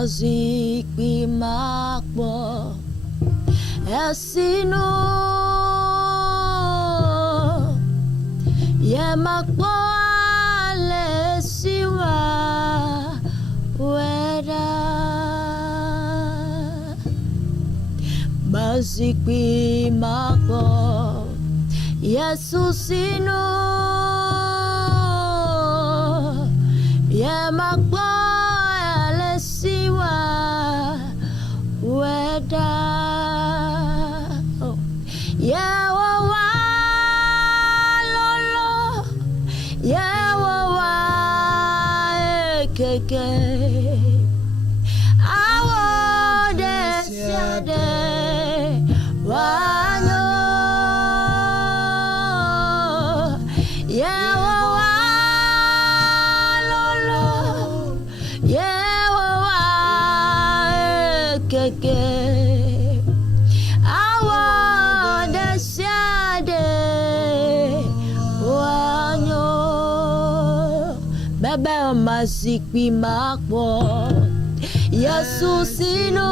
Mazikwi makbo Esino Ye makbo ale siwa Weda Mazikwi makbo Yesusino Ye makbo ale siwa Weda Yehowa lolo Yehowa ekeke Awo desiade Wanyo Yehowa lolo Yehowa ekeke Baba mazikwi makbo Yesusino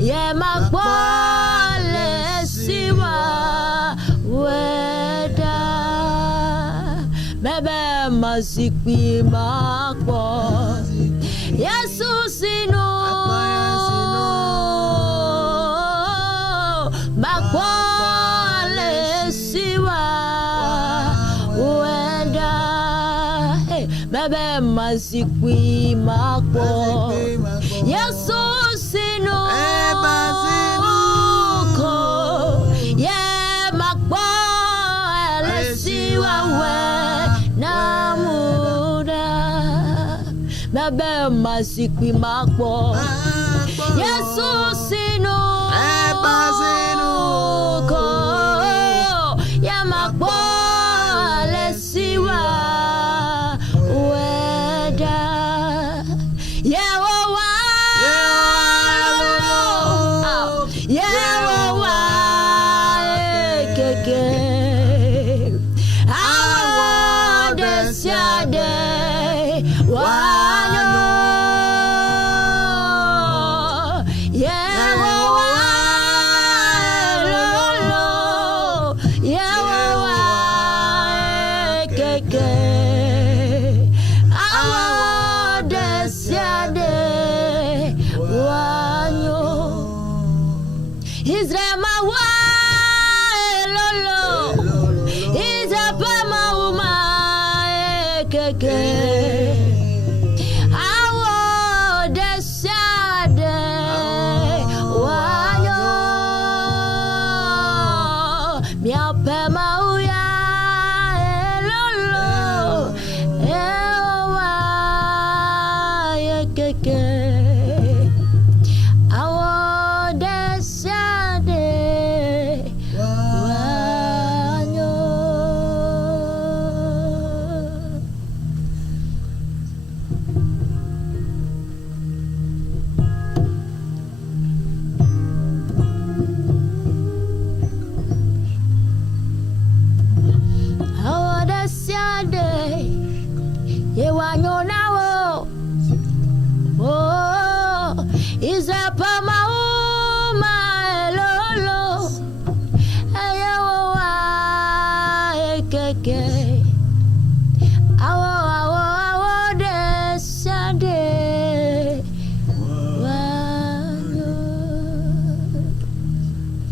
Ye makbo le siwa Weda Baba mazikwi makbo Yesusino Makbo le siwa Bebe mazikwi makbo Yesusino ko Ye makbo elesiwa we namuda Bebe mazikwi makbo Yesusino ko Ye makbo elesiwa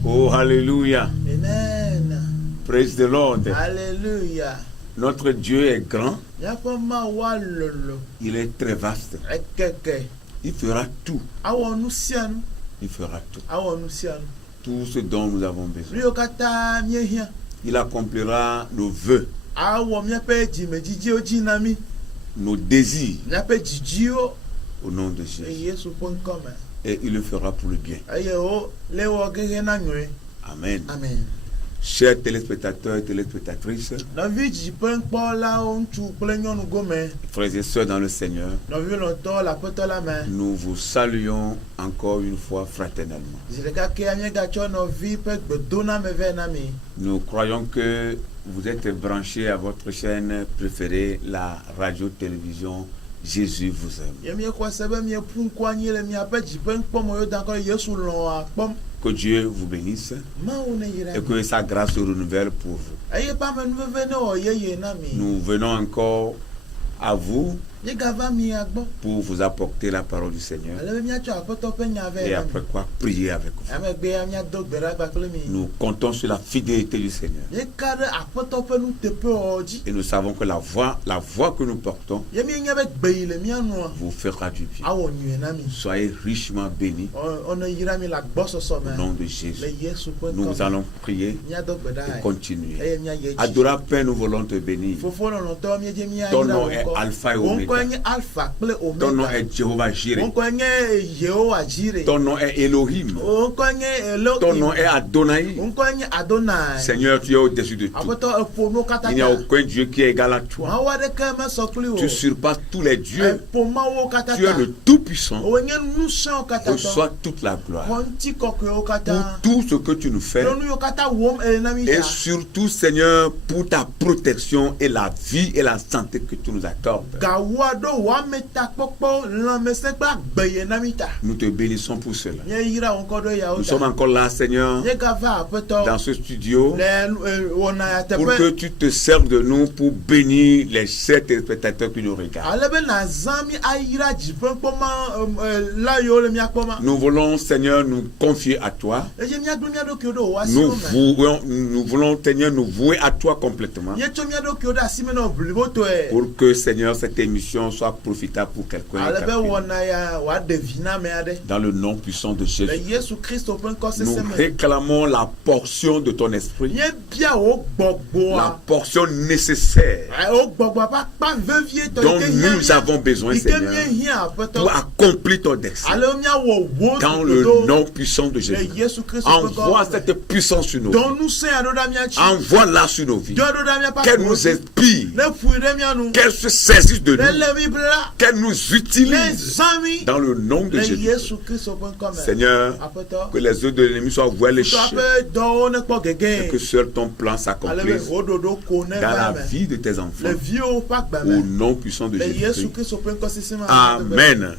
Oh, hallelujah. Amen. Praise the Lord. Alléluia. Notre Dieu est grand. Il est très vaste. Il fera tout. Il fera tout. Tout ce dont nous avons besoin. Il accomplira nos vœux, nos désirs, au nom de Jésus. Et il le fera pour le bien. Amen. Amen. Chers téléspectateurs et téléspectatrices, frères et sœurs dans le Seigneur, nous vous saluons encore une fois fraternellement. Nous croyons que vous êtes branché à votre chaîne préférée, la radio-télévision Jésus vous aime. Que Dieu vous bénisse et que sa grâce se renouvelle pour vous. Nous venons encore à vous pour vous apporter la parole du Seigneur et après quoi prier avec vous. Nous comptons sur la fidélité du Seigneur et nous savons que la voix que nous portons vous fera du bien. Soyez richement bénis au nom de Jésus. Nous allons prier et continuer. Adorable Père, nous voulons te bénir. Ton nom est Alpha et Oméga. Ton nom est Jéhovah Jireh. Ton nom est Elohim. Ton nom est Adonai. Seigneur, tu es au-dessus de tout. Il n'y a aucun Dieu qui est égal à toi. Tu surpasses tous les dieux. Tu es le Tout-Puissant. Reçois toute la gloire pour tout ce que tu nous fais et surtout, Seigneur, pour ta protection et la vie et la santé que tu nous accordes. Nous te bénissons pour cela. Nous sommes encore là, Seigneur, dans ce studio, pour que tu te serves de nous pour bénir les chers téléspectateurs qui nous regardent. Nous voulons, Seigneur, nous confier à toi. Nous voulons, Seigneur, nous vouer à toi complètement. Pour que, Seigneur, cette émission soit profitable pour quelqu'un. Dans le nom puissant de Jésus. Nous réclamons la portion de ton esprit. La portion nécessaire dont nous avons besoin, Seigneur, pour accomplir ton dessein. Dans le nom puissant de Jésus. Envoie cette puissance sur nos vies. Envoie-la sur nos vies. Qu'elle nous inspire. Qu'elle se saisisse de nous. Qu'elle nous utilise. Dans le nom de Jésus. Seigneur, que les œuvres de l'ennemi soient voilées et que seul ton plan s'accomplisse dans la vie de tes enfants. Au nom puissant de Jésus. Amen.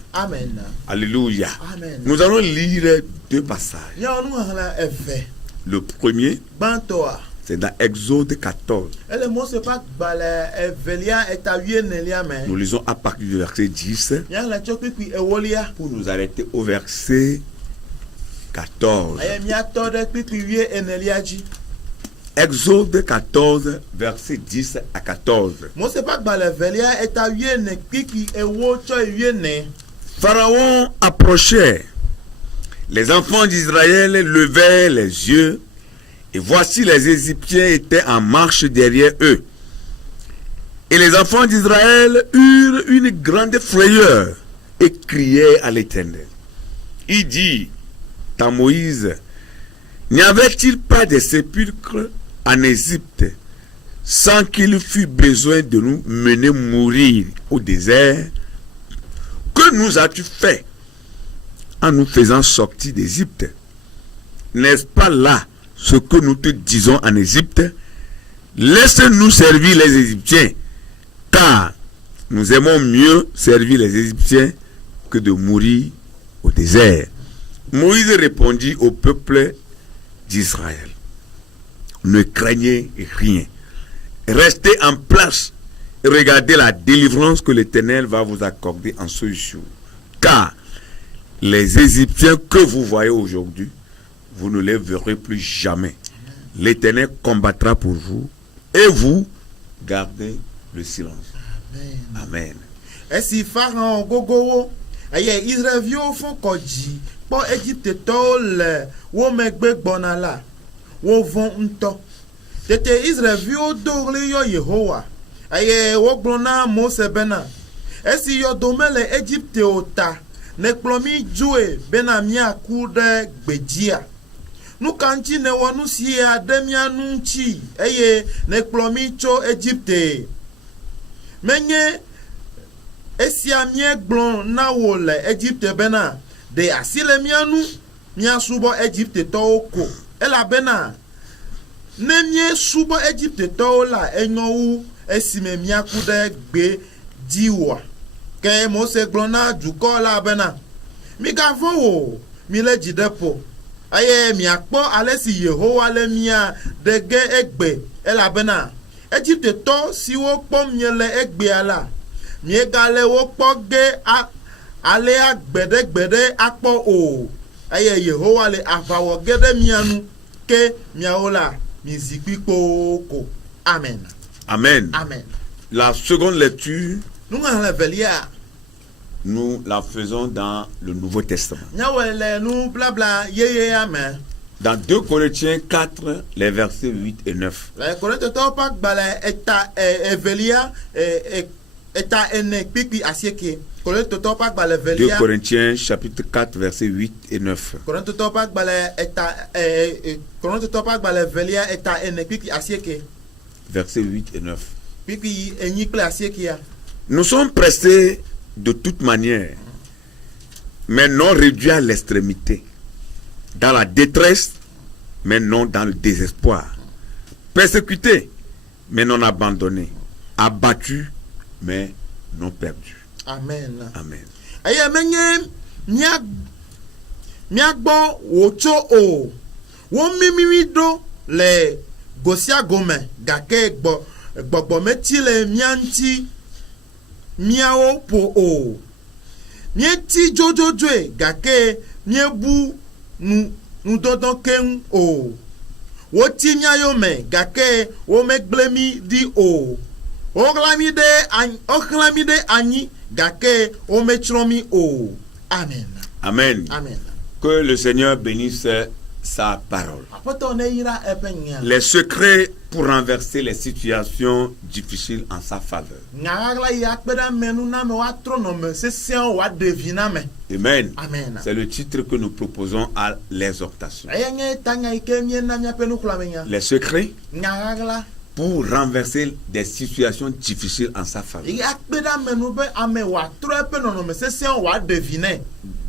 Alléluia. Nous allons lire deux passages. Le premier, c'est dans Exode 14. Nous lisons à partir du verset 10 pour nous arrêter au verset 14. Exode 14, verset 10 à 14. Pharaon approchait. Les enfants d'Israël levaient les yeux, et voici les Égyptiens étaient en marche derrière eux. Et les enfants d'Israël eurent une grande frayeur et criaient à l'Éternel. Il dit à Moïse, n'y avait-il pas de sépulcres en Égypte sans qu'il fût besoin de nous mener mourir au désert? Que nous as-tu fait en nous faisant sortir d'Égypte? N'est-ce pas là ce que nous te disons en Égypte? Laisse-nous servir les Égyptiens, car nous aimons mieux servir les Égyptiens que de mourir au désert. Moïse répondit au peuple d'Israël, ne craignez rien, restez en place et regardez la délivrance que l'Éternel va vous accorder en ce jour. Car les Égyptiens que vous voyez aujourd'hui, vous ne les verrez plus jamais. L'Éternel combattra pour vous et vous gardez le silence. Amen. Esi Pharaon gogowo aye Israelio fon koji po Egypte to le wo megbe gbona la wo von nto tete Israelio dogli yo Yehowa aye wo gbona Mose bena esi yo domele Egypte ota ne plomi joe bena mia kude gbejia nu kanchi ne wonu si ademia nunchi aye ne plomi cho Egypte menye esia mie glon na wo le Egypte bena de asile mianu mia subo Egypte to oko ela bena ne míesubɔ Egiptetɔwo la enyo wu esime míaku ɖe gbe dzi woa. Ke Mose gblɔ na dukɔ la bena migavɔ̃ o, mile dzi ɖe ƒo eye miakpɔ ale si Yehowa le mia ɖe ge egbe elabena Egiptetɔ siwo kpɔm miele egbea la miegale wo kpɔ ge alea gbeɖegbeɖe akpɔ o eye Yehowa le aʋa wɔ ge ɖe mia nu ke miawo la mizi kpikpoo ko. Amen. Amen. Amen. La seconde lecture, Nuŋlẽ velia nous la faisons dans le Nouveau Testament. nyawoe le nu blabla yeyea me. Dans 2 Corinthiens 4, les versets 8 et 9. Le Korintetɔwo ƒe agbalẽ eta evelia eta ene kpikpi asieke. Korintetɔwo ƒe agbalẽ 2 velia. Corinthiens chapitre 4, versets 8 et 9. Korintetɔwo ƒe agbalẽ eta Korintetɔwo ƒe agbalẽ velia eta ene kpikpi asieke. Versets 8 et 9. Kpikpi enyi kple asiekea. Nous sommes pressés de toute manière, mais non réduits à l'extrémité, dans la détresse, mais non dans le désespoir, persécutés, mais non abandonnés, abattus, mais non perdus. Amen. Amen. Eye menye miagbɔ wòtso o. Wo mimimi ɖo le gosia gome gake gbɔgbɔ meti le mia ŋuti miawo ƒo o. Mieti dzodzoe gake miebu nudɔdɔ keŋ o. Woti miayo me gake womegble mi ɖi o. Woxlã mi ɖe anyi gake wometsrɔ̃ mi o. Amen. Amen. Amen. Que le Seigneur bénisse sa parole. Aƒetɔ ne yra eƒe nya. Les secrets pour renverser les situations difficiles en sa faveur. Nyaɣaɣla yi akpe ɖe ame nu na me woatrɔ nɔme sesẽwo woaɖevi na me. Amen. Amen. C'est le titre que nous proposons à l'exhortation. Eye nye tanya yi ke miena miaƒe nuxlɔ̃amenya. Les secrets Nyaɣaɣla pour renverser des situations difficiles en sa faveur. yi akpe ɖe ame nu be ame wòatrɔ eƒe nɔnɔme sesẽwo woaɖevi nɛ.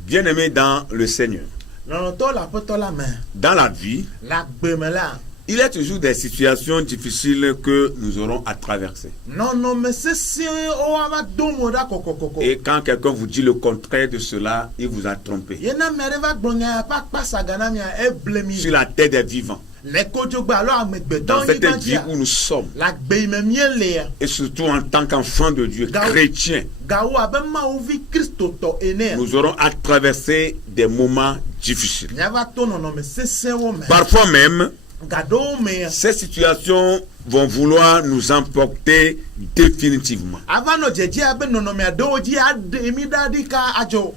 Bien-aimés dans le Seigneur, Lɔlɔ̃tɔwo le aƒetɔ la me. dans la vie, Le agbeme la. il y a toujours des situations difficiles que nous aurons à traverser. Nɔnɔme sesẽwo woava do mo ɖa kɔkɔkɔkɔ. Et quand quelqu'un vous dit le contraire de cela, il vous a trompé. Yena ame aɖe va gblɔ nya ya ƒe akpa saga na mia eble mi. Sur la terre des vivants, Le kodzogbe alo amegbetɔ dans cette nyigba vie dzia. où nous sommes, Le agbe yi me mielea. et surtout en tant qu'enfants de Dieu, Gaou. chrétiens, Gawo abe mawuvi kristotɔ ene. nous aurons à traverser des moments difficiles. Miava to nɔnɔme sesẽwo me. Parfois même, Gaɖewo mea. ces situations vont vouloir nous emporter définitivement. Ava nɔ dzedzea be nɔnɔme aɖewo dzi aɖe mi ɖa ɖi ka adzɔ.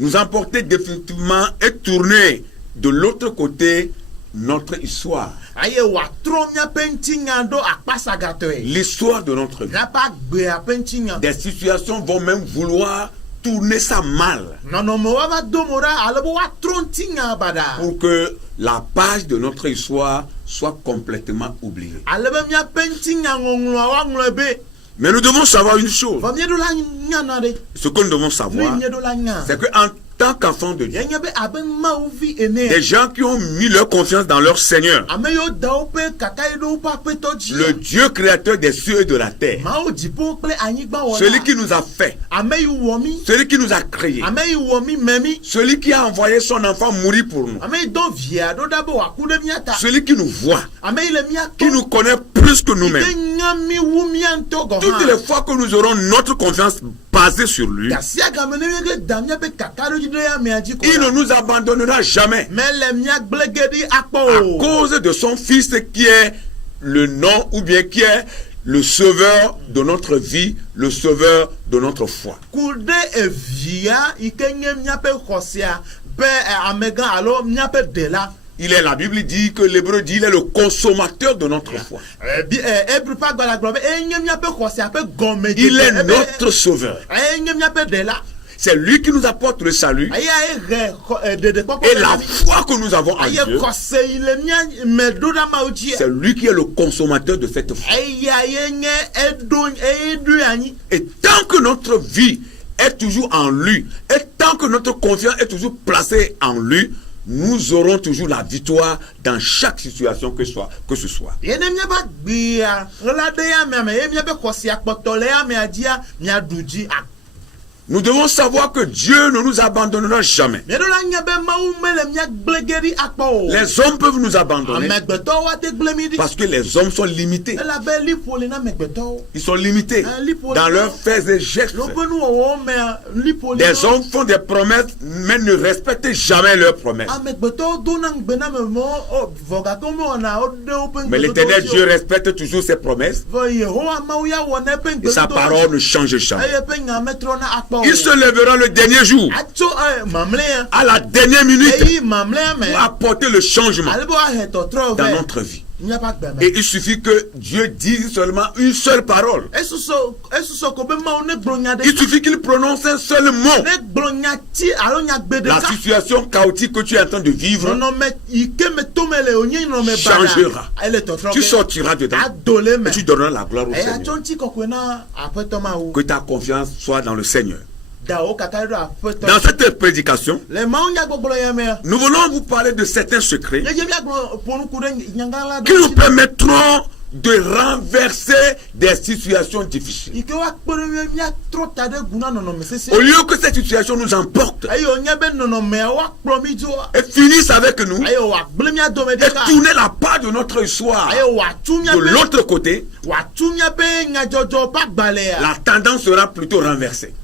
Nous emporter définitivement et tourner de l'autre côté notre histoire. Aye wòatrɔ miaƒe ŋutinya ɖo akpa sagatɔe. L'histoire de notre vie. Miaƒe agbea ƒe ŋutinya. Des situations vont même vouloir tourner ça mal Nɔnɔme woava do mo ɖa ale be woatrɔ ŋutinya baɖa. pour que la page de notre histoire soit complètement oubliée. Ale be miaƒe ŋutinya ŋɔŋlɔa woaŋlɔe be. Mais nous devons savoir une chose. Vɔ mieɖo la nya na ɖe. Ce que nous devons Nu savoir, yi mieɖo la nya. c'est qu'en tant qu'enfants de Dieu, Yenye be abe mawuvi ene. des gens qui ont mis leur confiance dans leur Seigneur, Ame yiwo da woƒe kaka yi ɖe woƒe aƒetɔ dzi. le Dieu créateur des cieux et de la terre, Mawu dziƒo kple anyigba wɔ. celui qui nous a fait, Ame yi wɔ mi. celui qui nous a créés, Ame yi wɔ mi me mi. celui qui a envoyé son enfant mourir pour nous, Ame yi dɔ via ɖo ɖa be wòaku ɖe mía ta. celui qui nous voit, Ame yi le mía qui nous connaît plus que Yi nous-mêmes. ke nya mi wu mía ŋutɔ gɔ Toutes hã. les fois que nous aurons notre confiance basée sur lui, Gasia game ne míege da míaƒe kakaɖodzi ɖe amea dzi ko il ne la. nous abandonnera jamais Mele mía gble ge ɖi akpɔ à o. cause de son fils qui est le nom ou bien qui est le sauveur de notre vie, le sauveur de notre foi. Ku ɖe evia yi ke nye míaƒe xɔsia be amegã alo míaƒe ɖela. Il est, la Bible dit que l'hébreu dit, il est le consommateur de notre foi. Ebru ƒe agbalẽ gblɔ be enye míaƒe xɔsia ƒe gɔmedede. Il est notre sauveur. Enye míaƒe ɖela. C'est lui qui nous apporte le salut Eyae he ɖeɖekpɔkpɔ et ɖe la mi. foi que nous avons en Aye Dieu. kɔse yi le mía me ɖo ɖa mawo dzi. C'est lui qui est le consommateur de cette foi. Eyae nye eɖoe anyi. Et tant que notre vie est toujours en lui, et tant que notre confiance est toujours placée en lui, nous aurons toujours la victoire dans chaque situation que ce soit. Yene miaba gbia relade ya me ye miabe kosi akpotole ya me adia miaduji ak. Nous devons savoir que Dieu ne nous abandonnera jamais. Me do la nyabe mawu mele miaglegeri akpo. Les hommes peuvent nous abandonner Amegbeto wa te glemidi. parce que les hommes sont limités. La be lipoli na megbeto. Ils sont limités dans leurs faits et gestes. Lo benu o me lipoli. Des hommes font des promesses mais ne respectent jamais leurs promesses. Amegbeto do na gbena me mo o voga to mo na o de open. Mais l'Éternel Dieu respecte toujours ses promesses et sa parole ne change jamais. Il se lèvera le dernier jour, à la dernière minute, pour apporter le changement dans notre vie. Et il suffit que Dieu dise seulement une seule parole. Il suffit qu'il prononce un seul mot. La situation chaotique que tu es en train de vivre changera. Tu sortiras dedans et tu donneras la gloire au Seigneur. Que ta confiance soit dans le Seigneur. Dans cette prédication, nous voulons vous parler de certains secrets qui nous permettront de renverser des situations difficiles. Au lieu que cette situation nous emporte et finisse avec nous et tourner la part de notre histoire de l'autre côté, la tendance sera plutôt renversée.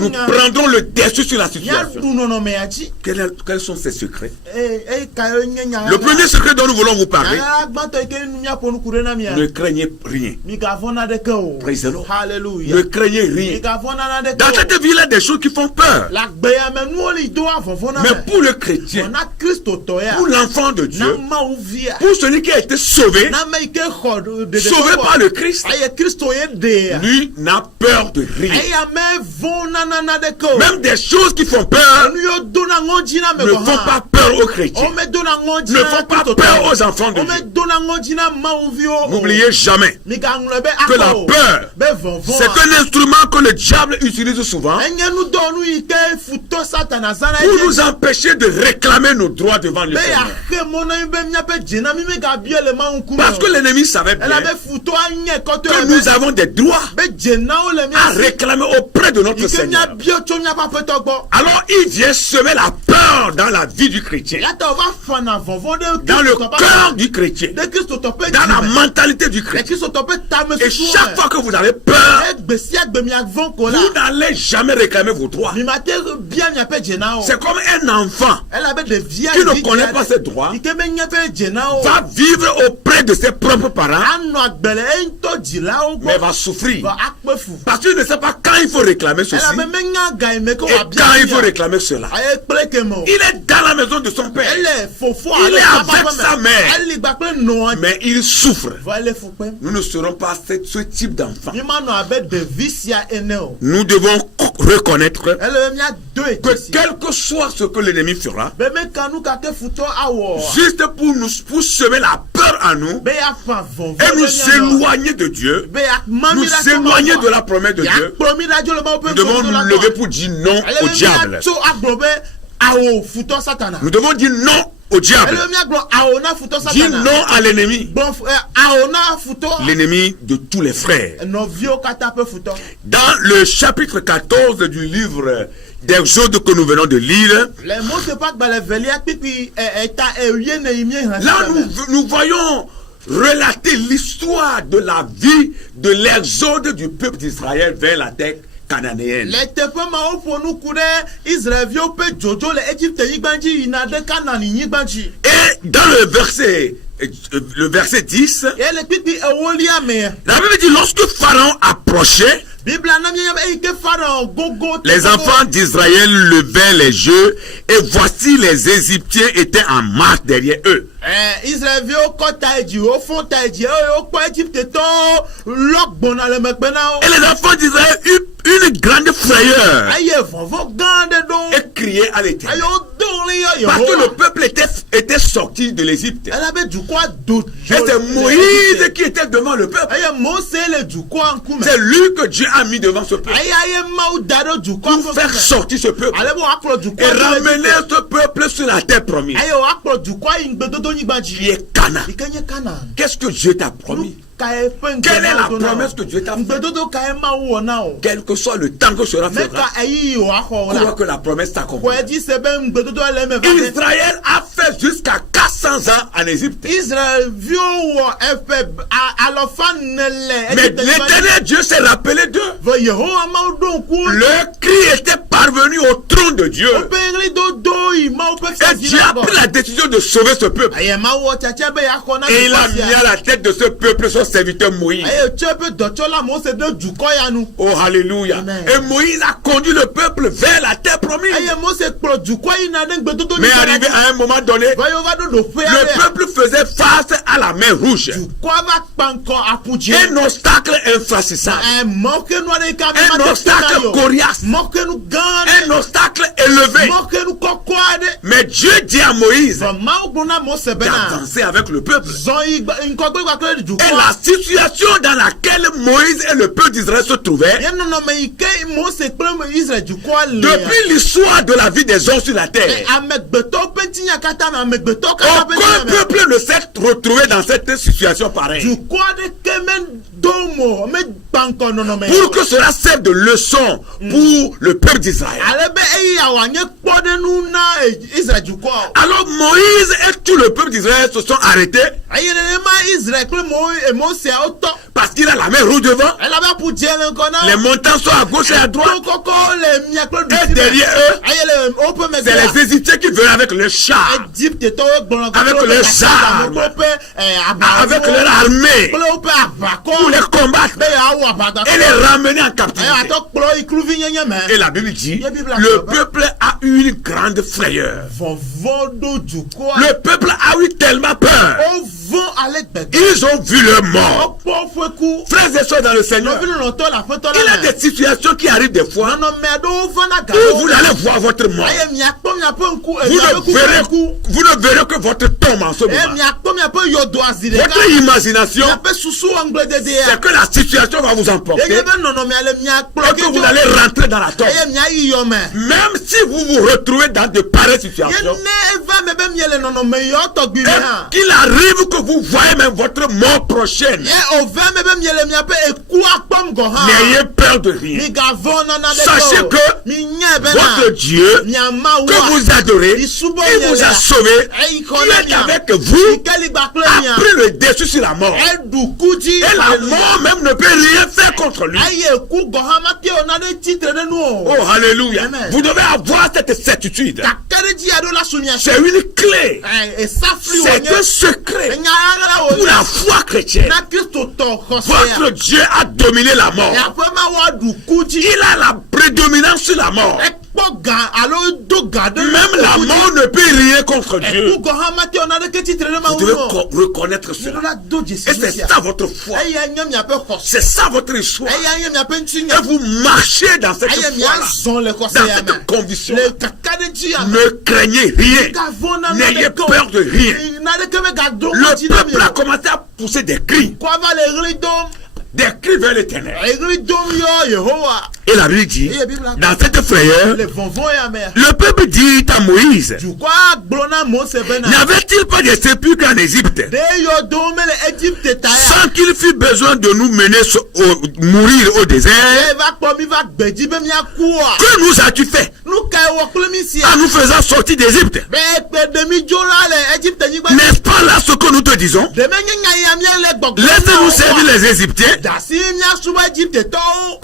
Nous prendrons le dessus sur la situation. Quels sont ces secrets? Le premier secret dont nous voulons vous parler: ne craignez rien. Praise the Lord. Ne craignez rien. Dans cette vie, il y a des choses qui font peur. Mais pour le chrétien, pour l'enfant de Dieu, pour celui qui a été sauvé par le Christ, lui n'a peur de rien. Même des choses qui font peur ne font pas peur aux chrétiens, ne font pas peur aux enfants de Dieu. N'oubliez jamais que la peur, c'est un instrument que le diable utilise souvent pour nous empêcher de réclamer nos droits devant le Seigneur. Parce que l'ennemi savait bien que nous avons des droits à réclamer auprès de notre Seigneur. Alors il vient semer la peur dans la vie du chrétien, dans le cœur du chrétien, dans la mentalité du chrétien. Et chaque fois que vous avez peur, vous n'allez jamais réclamer vos droits. C'est comme un enfant qui ne connaît pas ses droits va vivre auprès de ses propres parents, mais va souffrir parce qu'il ne sait pas quand il faut réclamer ceci et quand il faut réclamer cela. Il est dans la maison de son père, il est avec sa mère, mais il souffre. Nous ne serons pas ce type d'enfant. Nous devons reconnaître que quel que soit ce que l'ennemi fera, juste pour semer la peur en nous et nous éloigner de Dieu, nous éloigner de la promesse de Dieu, nous devons nous lever pour dire non au diable. Nous devons dire non au diable. Dire non à l'ennemi. L'ennemi de tous les frères. Dans le chapitre 14 du livre d'Exode que nous venons de lire, là nous voyons relater l'histoire de la vie de l'exode du peuple d'Israël vers la terre cananéenne. Et dans le verset 10, la Bible dit: lorsque Pharaon approchait, les enfants d'Israël levaient les yeux et voici les Égyptiens étaient en marche derrière eux. Et les enfants d'Israël eurent une grande frayeur et criaient à l'Éternel parce que le peuple était sorti de l'Égypte. elabe dukɔa do Et c'est Moïse qui était devant le peuple. eye Mose le dukɔa ŋkume C'est lui que Dieu a mis devant ce peuple. eye Mawu da ɖe dukɔa Pour faire sortir ce peuple. ale be woakplɔ Et dukɔa ramener ce peuple sur la terre promise. eye woakplɔ dukɔa yi ŋgbedodonyigba Qui dzi est Canaan. yi ke nye Canaan. Qu'est-ce que Dieu t'a promis? Kae ƒe Quelle est la ŋgbedodo na promesse wo. que Dieu t'a fait? Ŋgbedodo kae Mawu wɔ na wo. Quel que soit le temps que cela Ne fera, ka eyiyi wòaxɔ o crois la. que la promesse s'accomplit. Xɔe dzi se be ŋgbedodo le eme va ɖe. Israël a fait jusqu'à 400 ans en Égypte. Israelviwo wɔ eƒe alɔfa ne le. Mais l'éternel Dieu s'est rappelé d'eux. Ve Yehowa Mawu ɖo ŋku. Le cri était parvenu au trône de Dieu. Woƒe ɣlidodo yi Mawu ƒe Et fiazi Dieu la a gbɔ. pris la décision de sauver ce peuple. Eye Mawu wɔ tsatsia be yeaxɔ na Et il a dukɔ mis sia. à la tête de ce peuple son serviteur Moïse. Eye tso eƒe dɔtsɔla Mose ɖe dukɔ ya nu. Oh, alléluia. Amen. Et Moïse a conduit le peuple vers la terre promise. Eye Mose kplɔ dukɔ yina ɖe ŋgbedodo Mais nyigba arrivé la dzi. à un moment donné, Va yewo va ɖo ɖoƒea le ɖe. peuple faisait face à la mer rouge. Dukɔa va kpa ŋkɔ aƒu dzi. Un obstacle infranchissable. Mɔkenu aɖe yi ke ame Un mate obstacle ƒuna yio. coriace. Mɔkenu gã Un aɖe. obstacle élevé. Mɔkenu kɔkɔ aɖe. Mais Dieu dit à Moïse Vɔ Mawu gblɔ na Mose bena d'avancer avec le peuple. zɔn yi ŋkɔgbe gbakle Et dukɔa. la situation dans laquelle Moïse et le peuple d'Israël se trouvaient, Ye nɔnɔme yi ke Mose kple Israel dukɔa le. depuis l'histoire de la vie des hommes sur la terre, Amegbetɔwo ƒe ŋutinya katã me amegbetɔwo katã ƒe aucun ŋutinya me. peuple ne s'est retrouvé dans cette situation pareille. Dukɔ aɖeke medo mo megba ŋkɔ nɔnɔme Pour que cela serve de leçon pour le peuple d'Israël. ale be eya wòanye kpɔɖenu na Israel dukɔ. Alors Moïse et tout le peuple d'Israël se sont arrêtés Eye nenema Israel kple Moseawo tɔ. parce qu'il a la mer rouge devant. Elabe aƒu dze le ŋkɔ na. Les montagnes sont à gauche et à droite. To kɔkɔ le mia kple Et ɖusi me. derrière eux, Eye le woƒe megbe c'est la. les Égyptiens qui venaient avec les chars, Egyptetɔwo gblɔ Avec kple les woƒe armes. kple woƒe avec aʋawo, leur armée, kple woƒe aʋakɔ pour les combattre be yeawɔ aʋadɔ. et les ramener en captivité. Eye atɔ kplɔ yi kluvi nyenye me. Et la Bible dit, La Bible a le dit, peuple a eu une grande frayeur. Vɔvɔ ɖo dukɔa. Le peuple a eu tellement peur. Wovɔ ale gbegbe. Ils ont vu leur mort. Wokpɔ fɔku. Frères et sœurs dans le Seigneur, Nɔvi lɔlɔtɔ le aƒetɔ il y la a me. des situations qui arrivent des fois Nɔnɔme aɖewo vana ga où vous allez voir votre mort. Eye miakpɔ miaƒe ŋku. Vous miaƒe ne ku verrez, ŋku. vous ne verrez que votre tombe en ce Eye moment. miakpɔ miaƒe yɔdo azi ɖeka. Votre imagination, Miaƒe susu wɔŋgblededea. c'est que la situation va vous emporter Eye be nɔnɔmea le miakplɔ et que vous allez rentrer dans la tombe. Eye miayi yɔ me. Même si vous vous retrouvez dans de pareilles Ye situations, ne eva me be miele nɔnɔme yɔ tɔgbi me et hã. qu'il arrive que vous voyez même votre mort prochaine, Ye ove me be miele miaƒe eku akpɔm gɔ hã. n'ayez peur de rien. Migavɔ nana ɖeke Sachez o. que Minyae bena. Votre Dieu Miamawoa. que vous adorez, Il subɔ il vous a miele. sauvé, Eyi kɔ il na est mia. avec vous, Ikeli gbakple a mia. pris le dessus sur la mort. Eɖu ku dzi. Et la mort même ne peut rien faire contre lui. Eye ku gɔ hã mate o na ɖe tsitre ɖe nu o. Oh, alléluia. Amen. Vous devez avoir cette certitude. Kakaɖedzi aɖo la su mia si. C'est une clé. Esafli C'est wònye. un secret Enya aɣla pour la wònye. foi chrétienne. Na kristotɔ Votre xɔsea. Dieu a dominé la mort. Yaƒe Mawu aɖu ku dzi. Il a la prédominance sur la mort. Ekpɔ ga alo do ga ɖe. Même la mort ne peut rien contre Dieu. Eku gɔ hã mate o na ɖeke tsitre ɖe Vous Mawu devez nu o. reconnaître cela. Miɖola do dzesi Et c'est sia. ça votre foi. Eya nye miaƒe xɔse. C'est ça votre histoire. Eya nye miaƒe Et ŋutinya. vous marchez dans cette Eye foi-là, miazɔ le dans xɔse ya me. cette conviction. Le kakaɖedzi ya me. Ne craignez rien. Gavɔ na N'ayez ɖeke o. peur de rien. Na ɖeke me gado Le ŋuti na mi peuple a o. commencé à pousser des cris. Kɔ va le ɣli dom. Des cris vers l'éternel. Ɣli dom yɔ Yehowa. Et la Bible dit, Eye Bible a- dans cette frayeur, Le vɔvɔ ya me. le peuple dit à Moïse, Dukɔa gblɔ na Mose bena. n'y avait-il pas des sépulcres en Égypte Ɖe yɔdowo mele Egypte ta ya. sans qu'il fût besoin de nous mener mourir au désert? Ye va kpɔ mi va gbedzi be miaku oa. Que nous as-tu fait Nu ka wɔ kple mi sia. en nous faisant sortir d'Égypte? Be kpeɖemi dzo la le Egypte nyigba. N'est-ce pas là ce que nous te disons? Ɖe menye nya ya míele gbɔgbɔ. Laissez-nous servir les Égyptiens. Dasi míasubɔ Egyptetɔwo.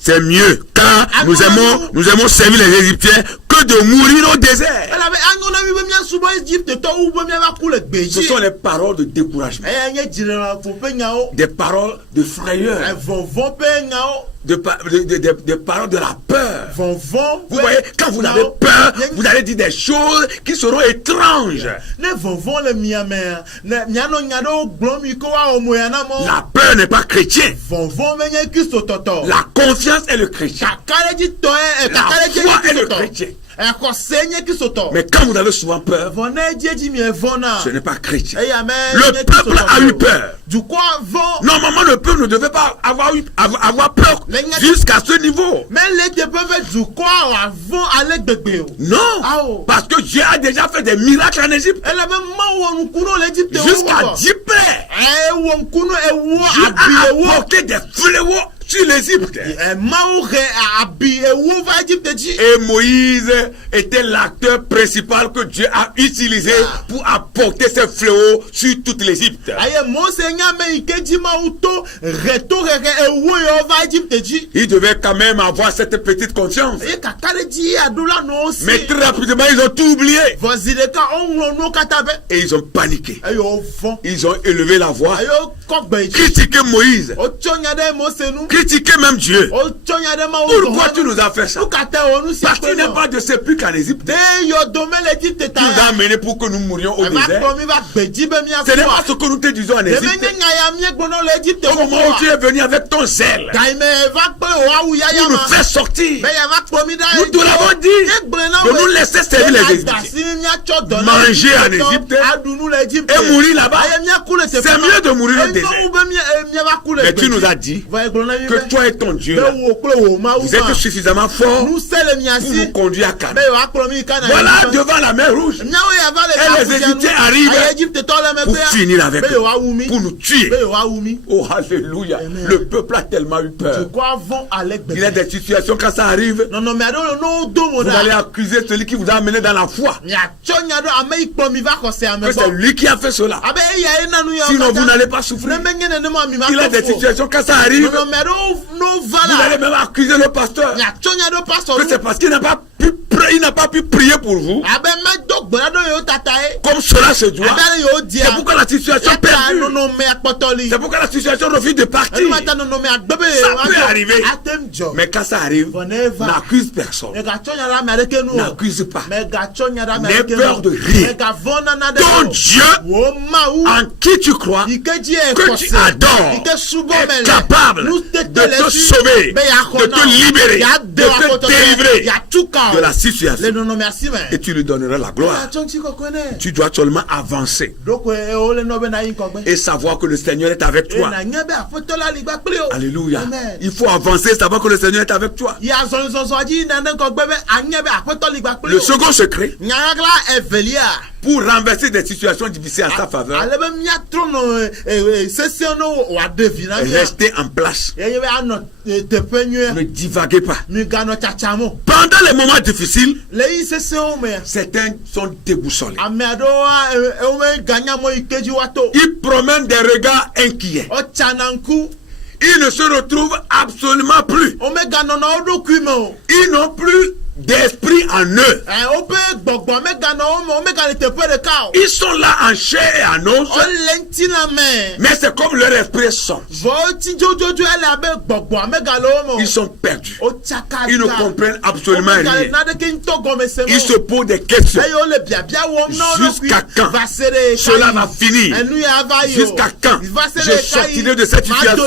C'est mieux car nous aimons servir les Égyptiens que de mourir au désert. Elabe anyo na mi be míasubɔ Egyptetɔwo be míava ku le Ce gbedzi. sont les paroles de découragement, Eya nye dziɖeɖeafo ƒe nyawo. des paroles de frayeur, Vɔvɔ ƒe nyawo. des paroles de la peur. Vɔvɔ. Vous voyez, quand vous avez peur, vous allez dire des choses qui seront étranges. Ne vɔvɔ le mia mea, ne mianɔ nya ɖewo gblɔm yi ke woawɔ moya na mɔ. La peur n'est pas chrétien. Vɔvɔ menye kristotɔtɔ. La confiance est le chrétien. Kakaɖedzi tɔe. La Kakaɖedzi foi est nye le kristotɔ. chrétien. Ẹ̀kọ́ sẹ́yìn kí sọ̀tọ̀. Mais quand vous avez souvent peur, Vọ̀nẹ́ jẹ́jì mi ẹ̀ vọ̀nà. ce n'est pas chrétien. Ẹ̀yà mẹ́. Le peuple a eu peur. Du quoi vont. Normalement, le peuple ne devait pas avoir peur jusqu'à ce niveau. Mais les deux peuvent du quoi avant aller bébé. Non, Ah, oh. parce que Dieu a déjà fait des miracles en Égypte. Elle a même mort ou kuno l'Égypte. Jusqu'à 10 plaies. Ou kuno et ou Dieu a habillé apporté des fléaux sur l'Égypte. Maouré habillé ou va Égypte dit. Et Moïse était l'acteur principal que Dieu a utilisé pour apporter ces fléaux sur toute l'Égypte. Aye monseigneur mais ikeji mauto retour et ou va Égypte dit. Il devait quand même avoir cette petite conscience. Et kakale dit adula no aussi. Mais très rapidement, ils ont tout oublié. Vozileka on no katabe. Et ils ont paniqué. Ayo fond. Ils ont élevé la voix. Ayo kokbe. Critiqué Moïse. O chonya de mosenu. Critiqué même Dieu. O chonya de ma o. Pourquoi tu nous as fait ça? Parce qu'il n'y a pas de sépulcre en Égypte. De yo domé l'Égypte Tu nous as amenés pour que nous mourions au désert. Ce n'est pas ce que nous te disons en Égypte. Au moment où tu es venu avec ton zèle pour nous faire sortir, nous te l'avons dit de nous laisser servir les Égyptiens. Manger en Égypte et mourir là-bas. C'est mieux de mourir au désert. Mais tu nous as dit que toi et ton Dieu, là, vous êtes suffisamment fort pour nous conduire à Canaan. Voilà devant la mer Rouge. Et les Égyptiens arrivent pour finir avec eux, pour nous tuer. Oh, alléluia. Le peuple a tellement eu peur. Il y a des situations quand ça arrive, vous allez accuser celui qui vous a amené dans la foi. Que c'est lui qui a fait cela. Sinon, vous n'allez pas souffrir. Il y a des situations quand ça arrive, vous allez même accuser le pasteur. Que c'est parce qu'il n'a pas pu prier pour vous. Comme cela se doit. C'est pourquoi la situation perdure. C'est pourquoi la situation refuse de partir. Ça peut arriver. Mais quand ça arrive, n'accuse personne. N'accuse pas. N'aie peur de rien. Ton Dieu, en qui tu crois, que tu adores, est capable de te sauver, de te libérer, de te délivrer de la situation. Et tu lui donneras la gloire. Tu dois seulement avancer et savoir que le Seigneur est avec toi. Alléluia. Il faut avancer et savoir que le Seigneur est avec toi. Le second secret pour renverser des situations difficiles à sa faveur, restez en place. Ne divaguez pas. Pendant les moments difficiles, certains sont déboussolés. Ils promènent des regards inquiets. Ils ne se retrouvent absolument plus. Ils n'ont plus d'esprit en eux. Ils sont là en chair et en os. Mais c'est comme leur esprit sont. Ils sont perdus. Ils ne comprennent absolument rien. Ils se posent des questions. Jusqu'à quand cela va finir? Jusqu'à quand je sortirai de cette situation?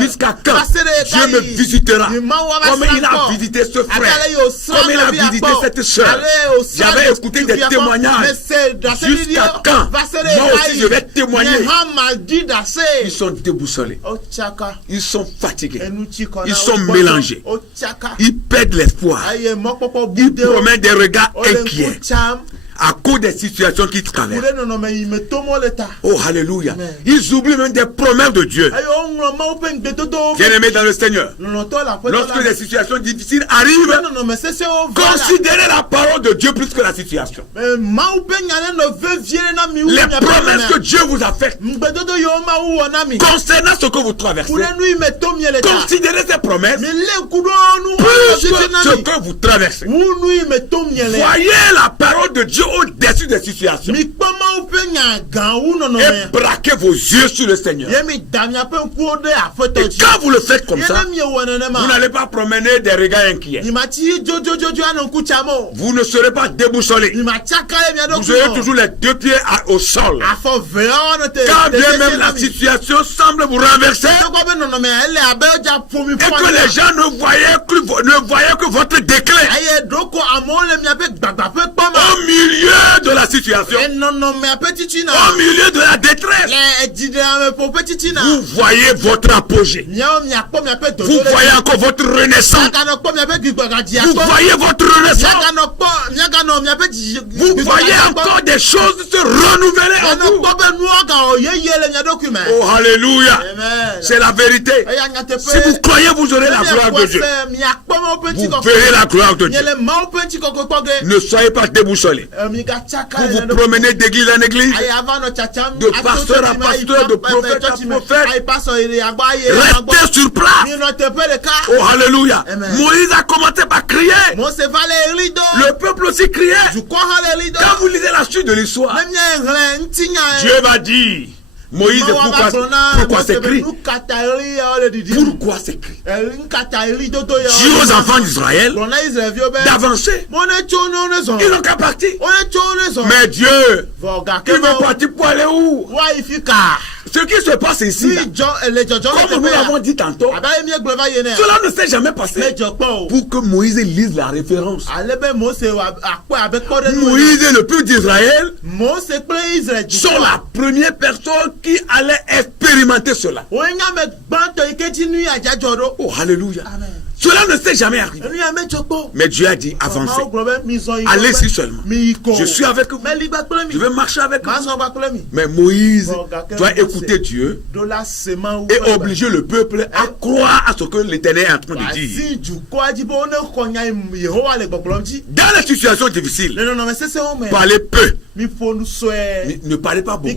Jusqu'à quand Dieu me visitera? Comme il a visité ce frère, comme il a visité cette soeur. J'avais écouté des témoignages. Jusqu'à quand moi aussi je vais témoigner? Ils sont déboussolés. Ils sont fatigués. Ils sont mélangés. Ils perdent l'espoir. Ils promènent des regards inquiets à cause des situations qu'ils traversent. Oh, alléluia. Ils oublient même des promesses de Dieu. Bien-aimés dans le Seigneur, lorsque des situations difficiles arrivent, considérez la parole de Dieu plus que la situation. Les promesses que Dieu vous a faites concernant ce que vous traversez, considérez ces promesses plus que ce que vous traversez. Voyez la parole de Dieu au-dessus des situations. et braquez vos yeux sur le Seigneur. Et quand vous le faites comme ça, vous n'allez pas promener des regards inquiets. Vous ne serez pas déboussolés. Vous aurez toujours les deux pieds au sol. Quand bien même la situation semble vous renverser, et que les gens ne voyaient que votre déclin, au milieu de la situation, au milieu de la détresse, vous voyez votre apogée. Vous voyez encore votre renaissance. Vous voyez votre renaissance. Vous voyez encore des choses se renouveler en vous. Oh, alléluia. C'est la vérité. Si vous croyez, vous aurez la gloire de Dieu. Vous verrez la gloire de Dieu. Ne soyez pas déboussolés. Vous vous promenez d'église en église, de pasteur à pasteur, de prophète à prophète. Restez sur place. Oh, alléluia. Moïse a commencé par crier. Le peuple aussi criait. Quand vous lisez la suite de l'histoire, Dieu va dire, Moïse, pourquoi c'est écrit? Pourquoi c'est écrit? Dieu aux enfants d'Israël d'avancer. Ils n'ont qu'à partir. Mais Dieu, ils vont partir pour aller où? Ce qui se passe ici, là, comme nous l'avons dit tantôt, cela ne s'est jamais passé. Pour que Moïse lise la référence. Moïse et le peuple d'Israël sont la première personne qui allait expérimenter cela. Oh, alléluia. Amen. Cela ne s'est jamais arrivé. Mais Dieu a dit, avancez. Allez-y seulement. Je suis avec vous. Je vais marcher avec vous. Mais Moïse doit écouter Dieu et obliger le peuple à croire à ce que l'Éternel est en train de dire. Dans la situation difficile, parlez peu. Ne parlez pas beaucoup.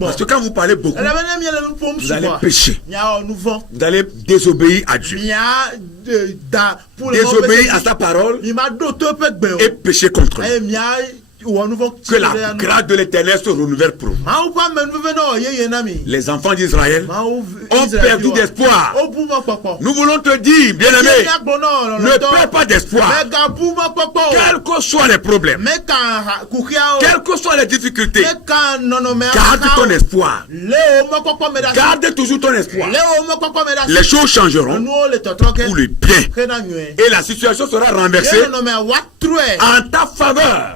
Parce que quand vous parlez beaucoup, vous allez pécher. Vous allez désobéir à Dieu. Désobéir à sa parole et pécher contre lui. Que la grâce de l'Éternel se renouvelle pour vous. Les enfants d'Israël ont perdu d'espoir. Nous voulons te dire, bien-aimé, ne perds pas d'espoir. Quels que soient les problèmes, quelles que soient les difficultés, garde ton espoir. Garde toujours ton espoir. Les choses changeront pour le bien. Et la situation sera renversée en ta faveur.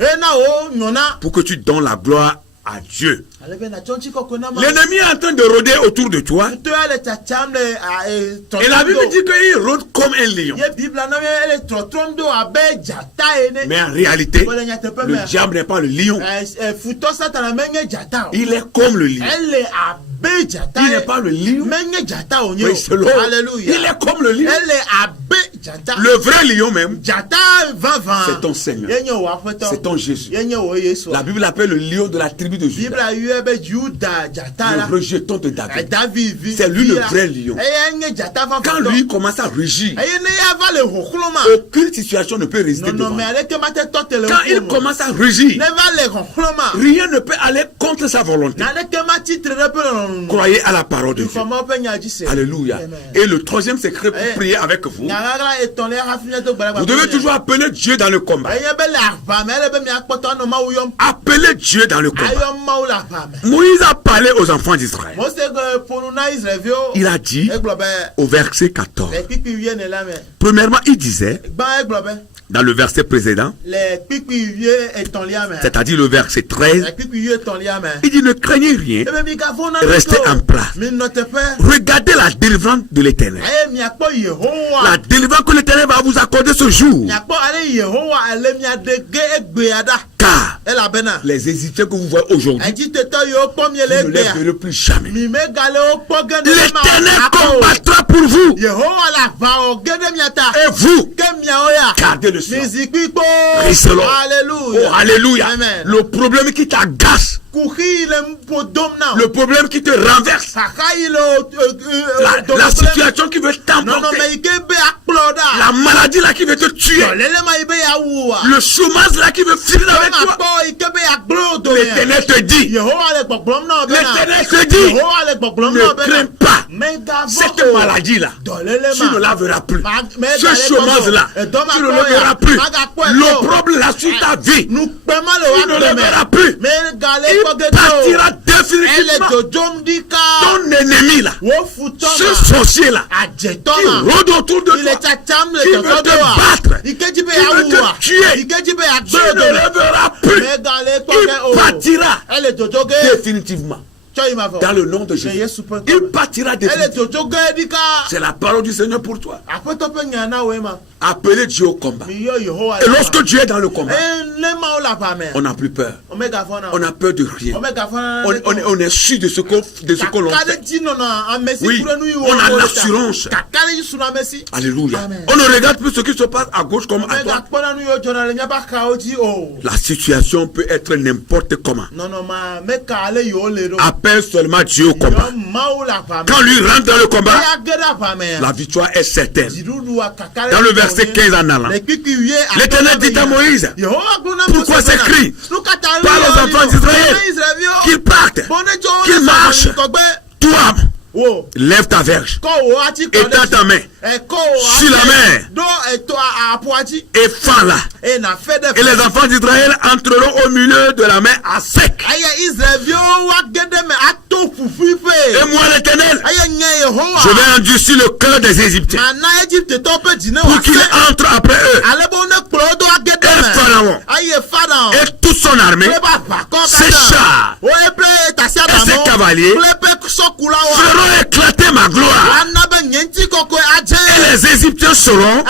Pour que tu donnes la gloire à Dieu. L'ennemi est en train de rôder autour de toi. Et la Bible dit qu'il rôde comme un lion. Mais en réalité, le diable n'est pas le lion. Il est comme le lion. Il n'est pas le lion. Il est comme le lion. Le vrai lion même, c'est ton Seigneur. C'est ton Jésus. La Bible l'appelle le lion de la tribu de Juda. Le rejeton de David. C'est lui le vrai lion. Quand lui commence à rugir, aucune situation ne peut résister devant lui. Quand il commence à rugir, rien ne peut aller contre sa volonté. Croyez à la parole de Dieu. Alléluia. Et le troisième secret pour prier avec vous, vous devez toujours appeler Dieu dans le combat. Appelez Dieu dans le combat. Moïse a parlé aux enfants d'Israël. Il a dit au verset 14. Premièrement, il disait dans le verset précédent, c'est-à-dire le verset 13, il dit ne craignez rien, restez en place. Regardez la délivrance de l'Éternel. La délivrance que l'Éternel va vous accorder ce jour. Car les Égyptiens que vous voyez aujourd'hui, vous ne les verrez plus jamais. L'Éternel combattra pour vous. Et vous, gardez le silence. Oh, alléluia. Le problème qui t'agace Le problème qui te renverse. La situation qui veut t'emporter. La maladie là qui veut te tuer. Le chômage là qui veut finir avec toi. L'Éternel te dit. L'Éternel te dit. Ne crains pas. Cette maladie là, tu ne la verras plus. Ce chômage là, tu ne le verras plus. L'opprobre là sur ta vie, tu ne le verras plus. Il partira définitivement. Ton ennemi là, ce sorcier là, qui rôde autour de toi, qui veut te battre, qui veut te tuer, tu ne le verras plus. Il partira définitivement. Dans le nom de Jésus, il partira définitivement. C'est la parole du Seigneur pour toi. Appelez Dieu au combat. Et lorsque Dieu est dans le combat, on n'a plus peur. On n'a peur de rien. On est sûr de ce qu'on fait. Oui, on a l'assurance. Alléluia. On ne regarde plus ce qui se passe à gauche comme à droite. La situation peut être n'importe comment. Appelle seulement Dieu au combat. Quand lui rentre dans le combat, la victoire est certaine. Dans le verset 15 en allant, l'Éternel dit à Moïse, pourquoi c'est écrit, parle aux enfants d'Israël qu'ils partent, qu'ils marchent. Toi, lève ta verge, étends ta main sur la mer et fends-la. Et les enfants d'Israël entreront au milieu de la mer à sec. Et moi l'Éternel, je vais endurcir le cœur des Égyptiens pour qu'ils entrent après eux. Et Pharaon et toute son armée, ses chars et ses cavaliers feront éclater ma gloire. Et les Égyptiens sauront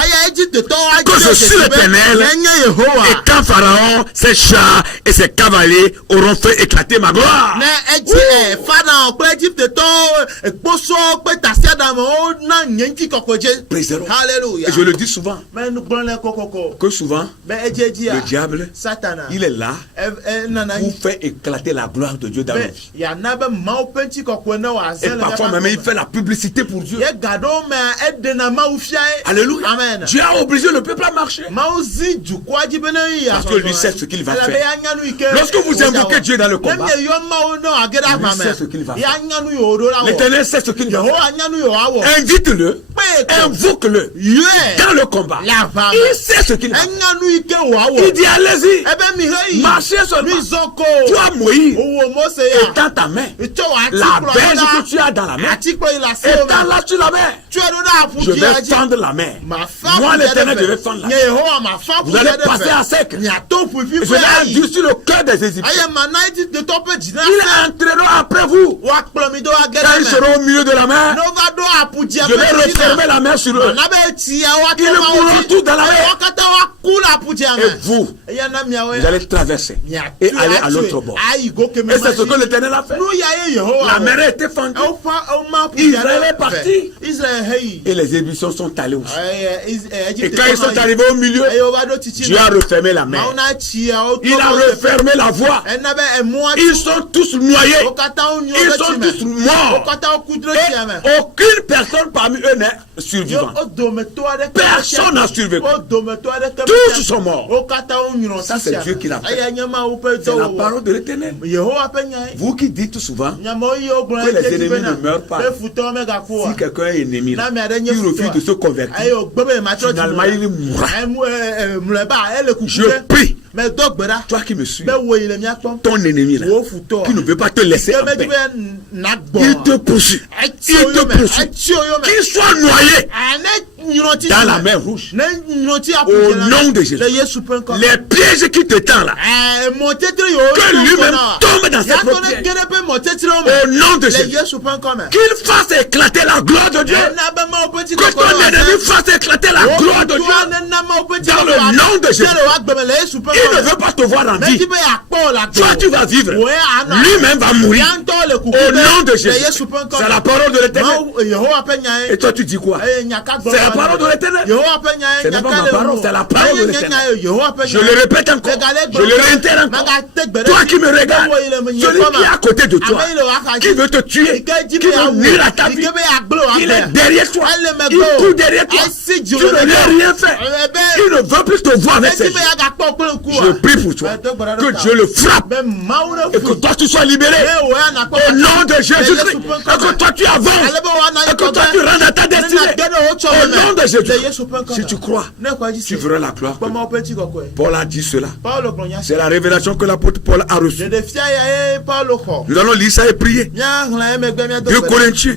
que je suis l'Éternel. Et quand Pharaon, ses chars et ses cavaliers auront fait éclater ma gloire. Et je le dis souvent, que souvent le diable, il est là pour faire éclater la gloire de Dieu dans nos vies. Et parfois même il fait la publicité pour Dieu. Alléluia. Dieu a obligé le peuple à marcher. Parce que lui sait ce qu'il va faire. Lorsque vous invoquez Dieu dans le combat, lui sait ce qu'il va faire. L'Éternel sait ce qu'il va faire. Invite-le, invoque-le dans le combat. Il sait ce qu'il va faire. Il dit allez-y, marchez seulement. Toi Moïse, étends ta main, la verge que tu as dans la main, étends-la sur la main. Je vais fendre la main. Moi l'Éternel, je vais fendre la main. Vous allez passer à sec. Je vais endurcir le cœur des Égyptiens. Ils entreront après vous. Quand ils seront au milieu de la mer, je vais refermer la mer sur eux. Ils mourront tous dans la mer. Et vous allez traverser et aller à l'autre bord. Et c'est ce que l'Éternel a fait. La mer a été fendue. Israël est parti. Et les Égyptiens sont allés aussi. Et quand ils sont arrivés au milieu, Dieu a refermé la mer. Il a refermé la voie. Ils sont tous noyés. Ils sont tous morts. Et aucune personne parmi eux n'est survivante. Personne n'a survécu. Tous sont morts. Ça, c'est Dieu qui l'a fait. C'est la parole de l'Éternel. Vous qui dites souvent que les ennemis ne meurent pas. Si quelqu'un est ennemi, là, il refuse de se convertir. Finalement, il mourra. Je prie. Toi qui me suis, ton ennemi là, qui ne veut pas te laisser en paix, il te poursuit. Il te poursuit. Qu'il soit noyé dans la mer rouge. Au nom de Jésus. Les pièges qui te tendent là, que lui-même tombe dans ses propres pièges. Au nom de Jésus. Qu'il fasse éclater la gloire de Dieu. Que ton l'ennemi fasse éclater la gloire de Dieu dans le nom de Jésus. Il ne veut pas te voir en vie. Toi, tu vas vivre. Lui-même va mourir. Au nom de Jésus. C'est la parole de l'Éternel. Et toi, tu dis quoi? C'est la parole de l'Éternel. C'est même pas ma parole, c'est la parole de l'Éternel. Je le répète encore. Je le réitère encore. Toi qui me regardes, celui qui est à côté de toi, qui veut te tuer, qui veut nuire à ta vie, il est derrière toi. Il court derrière toi. Tu ne lui as rien fait. Il ne veut plus te voir avec ses yeux. Je prie pour toi. Que Dieu le frappe. Et que toi tu sois libéré. Au nom de Jésus-Christ. Et que toi tu avances. Et que toi tu rentres à ta destinée. Au nom de Jésus. Si tu crois, tu verras la gloire. Paul a dit cela. C'est la révélation que l'apôtre Paul a reçue. Nous allons lire ça et prier. 2 Corinthiens,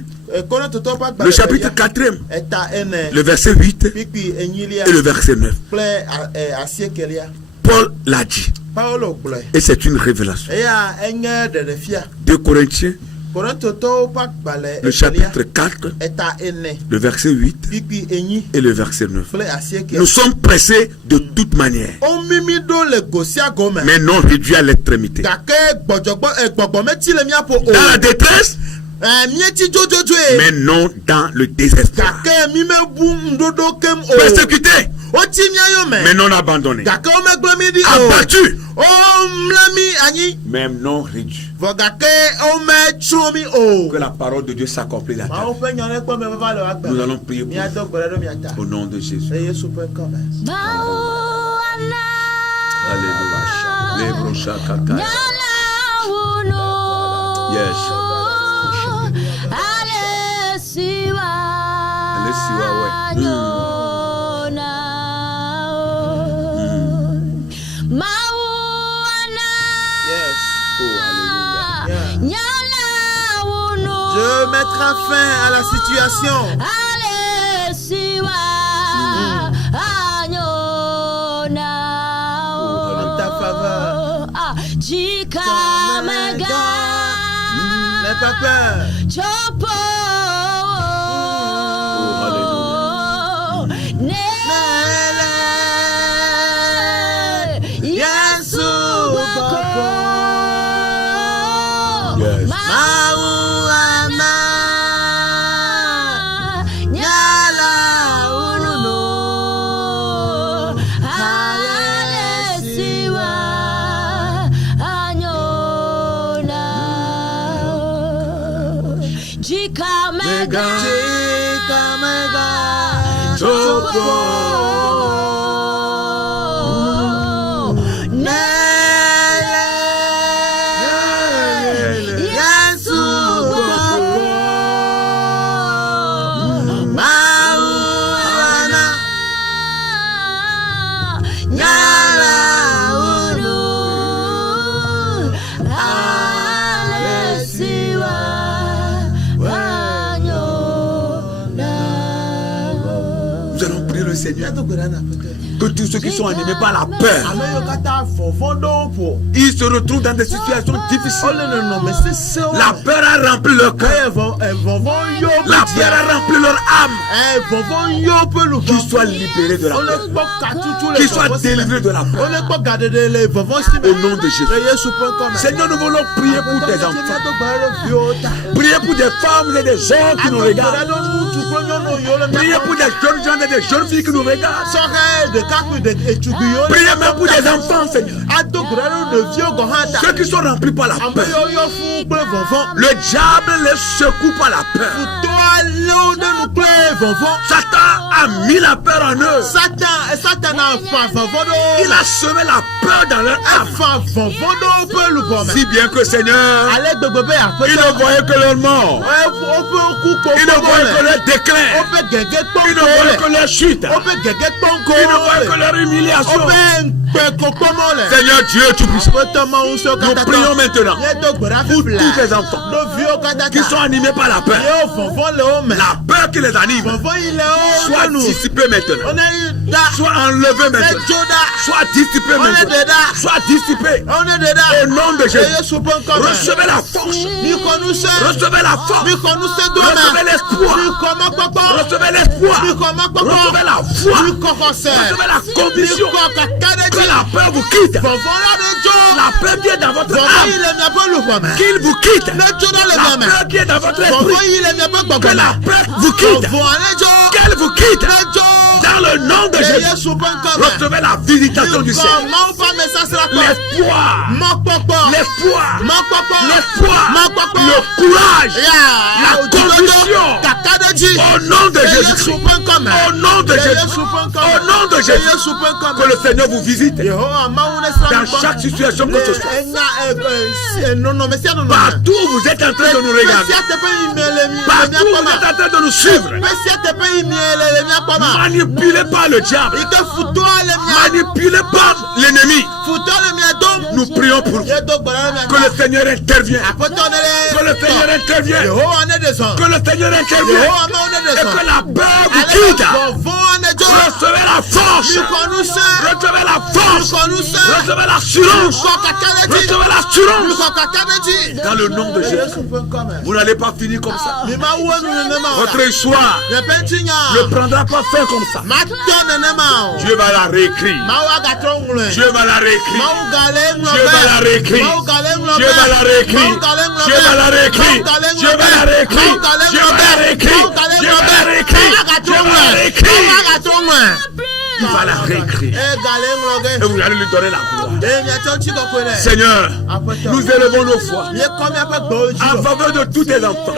le chapitre 4e, le verset 8 et le verset 9. Paul l'a dit. Et c'est une révélation. 2 Corinthiens, le chapitre 4, le verset 8 et le verset 9. Nous sommes pressés de toute manière, mais non réduits à l'extrémité. Dans la détresse, mais non dans le désespoir. Persécuté, mais non abandonné. Abattu, même non réduit. Que la parole de Dieu s'accomplisse là. Nous allons prier pour vous. Au nom de Jésus. Alléluia. Yes. Alessiwa, ouais. Je mettrai fin à la situation. En ta faveur. N'aie pas peur. Que tous ceux qui sont animés par la peur, ils se retrouvent dans des situations difficiles. La peur a rempli leur cœur. La peur a rempli leur âme. Qu'ils soient libérés de la peur. Qu'ils soient délivrés de la peur. Au nom de Jésus. Seigneur, nous voulons prier pour tes enfants. Prier pour des femmes et des hommes qui nous regardent. Priez pour des jeunes gens et des jeunes filles qui nous regardent. Priez même pour des enfants, Seigneur. Ceux qui sont remplis par la peur. Le diable les secoue par la peur. Satan a mis la peur en eux. Il a semé la peur dans leur âme. Si bien que, Seigneur, il ne voyait que leur mort. Il ne voyait que leur déclin. Il ne voyait que leur chute. Il ne voyait que leur humiliation. Seigneur Dieu Tout-Puissant, nous prions maintenant pour tous ces enfants qui sont animés par la peur qui les anime soit dissipée maintenant. Sois enlevé maintenant. Sois dissipé maintenant. Sois dissipé. Au nom de Jésus. Recevez la force. Recevez la force. Recevez l'espoir. Recevez l'espoir. Recevez la foi. Recevez la condition que la peur vous quitte. La peur qui est dans votre âme, qu'il vous quitte. La peur qui est dans votre esprit, que la peur vous quitte. Qu'elle vous quitte. Dans le nom de Jésus, recevez la visitation du ciel. L'espoir. L'espoir. L'espoir. Le courage. La conviction. Au nom de Jésus. Au nom de Jésus. Au nom de Jésus. Que le Seigneur vous visite. Dans chaque situation que ce soit. Partout où vous êtes en train de nous regarder. Partout où vous êtes en train de nous suivre. Manipulez pas le diable. Manipulez pas l'ennemi. Nous prions pour vous. Que le Seigneur intervienne. Que le Seigneur intervienne. Que le Seigneur intervienne. Et que la peur vous quitte. Recevez la force. Recevez la force. Recevez l'assurance. Recevez l'assurance. Dans le nom de Jésus. Vous n'allez pas finir comme ça. Votre histoire ne prendra pas fin comme ça. Dieu va la réécrire. Dieu va la réécrire. Dieu va la réécrire. Dieu va la réécrire. Dieu va la réécrire. Dieu va la réécrire. Dieu va la réécrire. Dieu va la réécrire. Dieu va la réécrire. Il va la réécrire. Et vous allez lui donner la gloire. Seigneur, nous élevons nos voix en faveur de tous tes enfants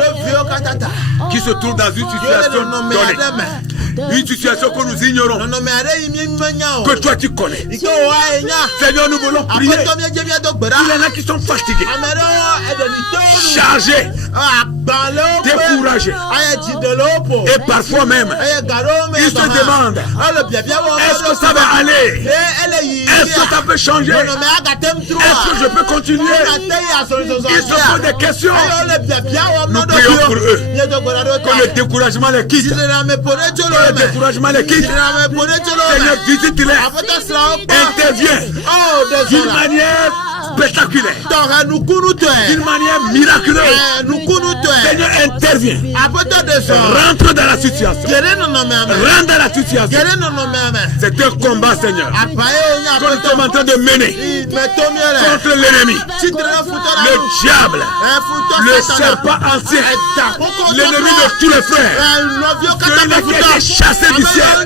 qui se trouvent dans une situation donnée. Une situation que nous ignorons. Que toi tu connais. Seigneur, nous voulons prier. Il y en a qui sont fatigués, chargés, découragés. Et parfois même, ils se demandent, est-ce que ça va aller? Est-ce que ça peut changer? Est-ce que je peux continuer? Ils se posent des questions. Nous prions pour eux. Que le découragement les quitte. Que le découragement les quitte. Seigneur, visite-les. Interviens d'une manière spectaculaire. D'une manière miraculeuse. Seigneur, intervient. Rentre dans la situation. Rentre dans la situation. C'est un combat, Seigneur, que nous sommes en train de mener contre l'ennemi, le diable, le serpent ancien, l'ennemi de tous les frères, celui qui a été chassé du ciel,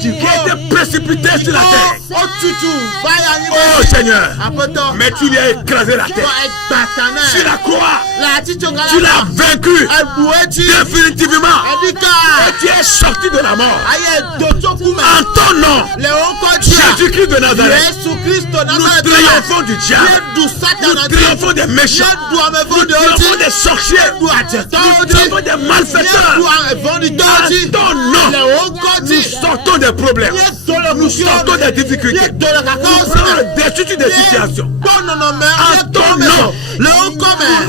qui a été précipité sur la terre. Oh Seigneur, mais tu lui as écrasé la tête. Sur la croix, tu l'as vaincu définitivement. Et tu es sorti de la mort. En ton nom, Jésus-Christ de Nazareth, nous triomphons du diable, nous triomphons des méchants, nous triomphons des sorciers, nous triomphons des malfaiteurs. En ton nom, nous sortons des problèmes, nous sortons des difficultés, nous prenons des situations des situations. En ton nom, nous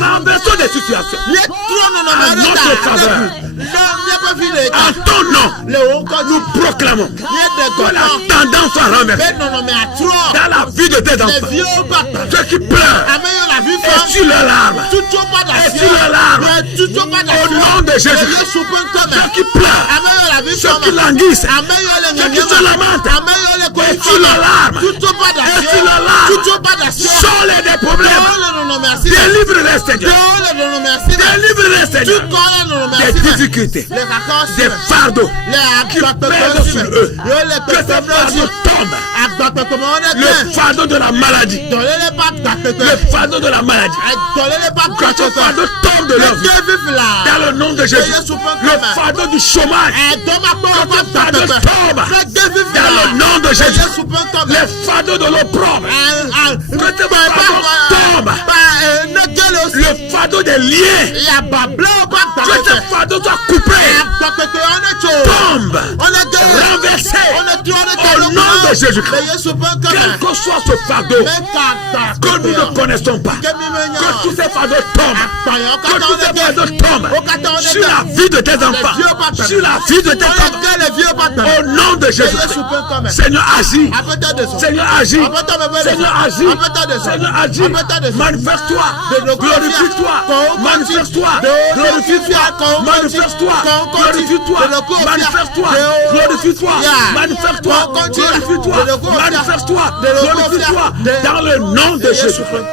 renversons des situations à notre faveur. En ton nom, nous proclamons que la tendance soit renversée dans la vie de tes enfants. Ceux qui pleurent, essuie leurs larmes, essuie leurs larmes. Au nom de Jésus, ceux qui pleurent, ceux qui languissent, ceux qui se lamentent, essuie leurs larmes, essuie leurs larmes. Sors-les des problèmes. Délivre-les, Seigneur. Délivre-les, Seigneur, des difficultés, des fardeaux qui pèsent sur eux. Que ces fardeaux tombent. Le fardeau de la maladie. Le fardeau de la maladie. Que ce fardeau tombe de leur vie. Dans le nom de Jésus. Le fardeau du chômage. Que ce fardeau tombe. Dans le nom de Jésus. Le fardeau de l'opprobre. Que ce fardeau tombe. Le fardeau des liens. Que ce fardeau soit coupé. Tombe. Renversé. Au nom de Jésus-Christ. Le Yesu ƒe ŋkɔ Quel me. que soit ce fardeau Mekada que nous ne connaissons pas, Ke mi me nya. que tous ces fardeaux tombent, Akpanya wo que katã tous wo ces de fardeaux ge. tombent Wo katã wo de sur ge. la vie de tes enfants, sur la vie de tes enfants. Que les vieux pas Au nom de Jésus-Christ. Seigneur, agis. Seigneur, agis. Seigneur, agis. Seigneur, agis. Manifeste-toi. Glorifie-toi. Manifeste-toi. Glorifie-toi. Manifeste-toi. Glorifie-toi. Manifeste-toi. Glorifie-toi. Manifeste-toi. Glorifie-toi. Manifeste-toi. Glorifie-toi. Dans le nom de Jésus-Christ.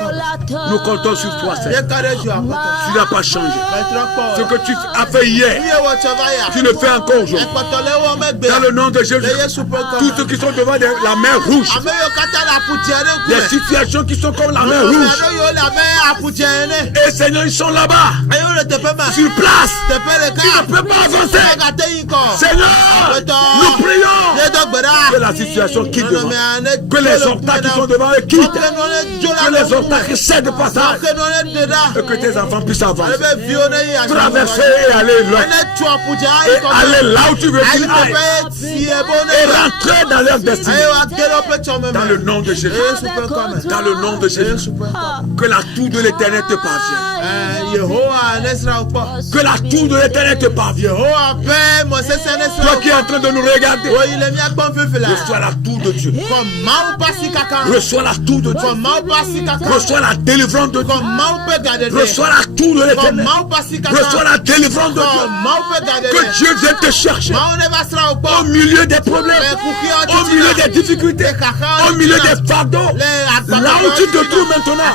Nous comptons sur toi, Seigneur. Tu n'as pas changé. Ce que tu as fait hier, tu le fais encore aujourd'hui. Dans le nom de Jésus, tous ceux qui sont devant la mer rouge, des situations qui sont comme la mer rouge, et Seigneur, ils sont là-bas, sur place, ils ne peuvent pas avancer. Seigneur, nous prions que la situation quitte devant, que les obstacles qui sont devant eux quittent, que les obstacles cèdent de passage, et que tes enfants puissent avancer, traverser et aller loin, et aller là où tu veux qu'ils aillent, et rentrer dans leur destinée. Dans le nom de Jésus. Dans le nom de Jésus. Que la tour de l'Éternel te parvienne. Que la tour de l'Éternel te parvienne. Toi qui es en train de nous regarder, reçois la tour de Dieu. Reçois la tour de Dieu. Reçois la délivrance de Dieu. Reçois la tour de l'Éternel. Reçois la délivrance de Dieu. Que Dieu vienne te chercher au milieu des problèmes, au milieu des difficultés, au milieu des fardeaux. Là où tu te trouves maintenant,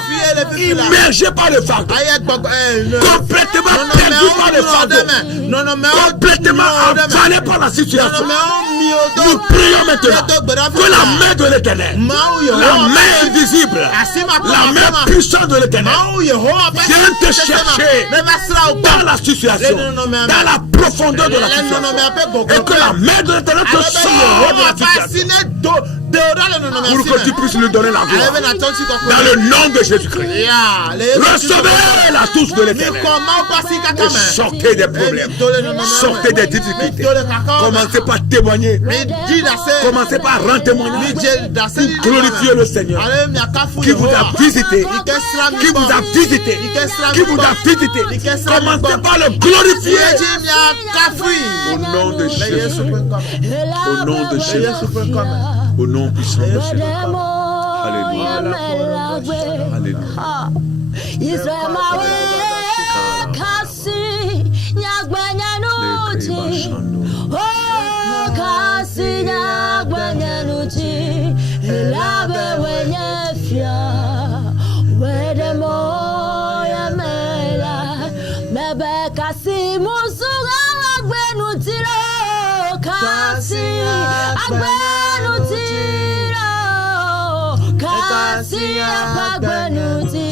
immergé par le fardeau, complètement perdu par le fardeau, complètement avalé par la situation. Nous prions maintenant que la main de l'Éternel, la main invisible, la main puissante de l'Éternel vienne te chercher dans la situation, dans la profondeur de la situation, et que la main de l'Éternel te sorte de la situation, pour que tu puisses lui donner la gloire. Dans le nom de Jésus-Christ, recevez la touche de l'Éternel et sortez des problèmes, sortez des difficultés. Commencez par témoigner, commencez par rendre témoignage pour glorifier le Seigneur qui vous a visité, qui vous a visité, qui vous a visité. Commencez par le glorifier au nom de Jésus. Au nom de Jésus. Au nom puissant de Jésus. Alléluia. Alléluia. Israël mawe kasi nyagbanyanuti. Oh kasi nyagbanyanuti. Elabe wenyefia. Wedemo ya mela. Mebe kasi musura agbenuti lo. Kasi agbenuti lo. Kasi agbenuti.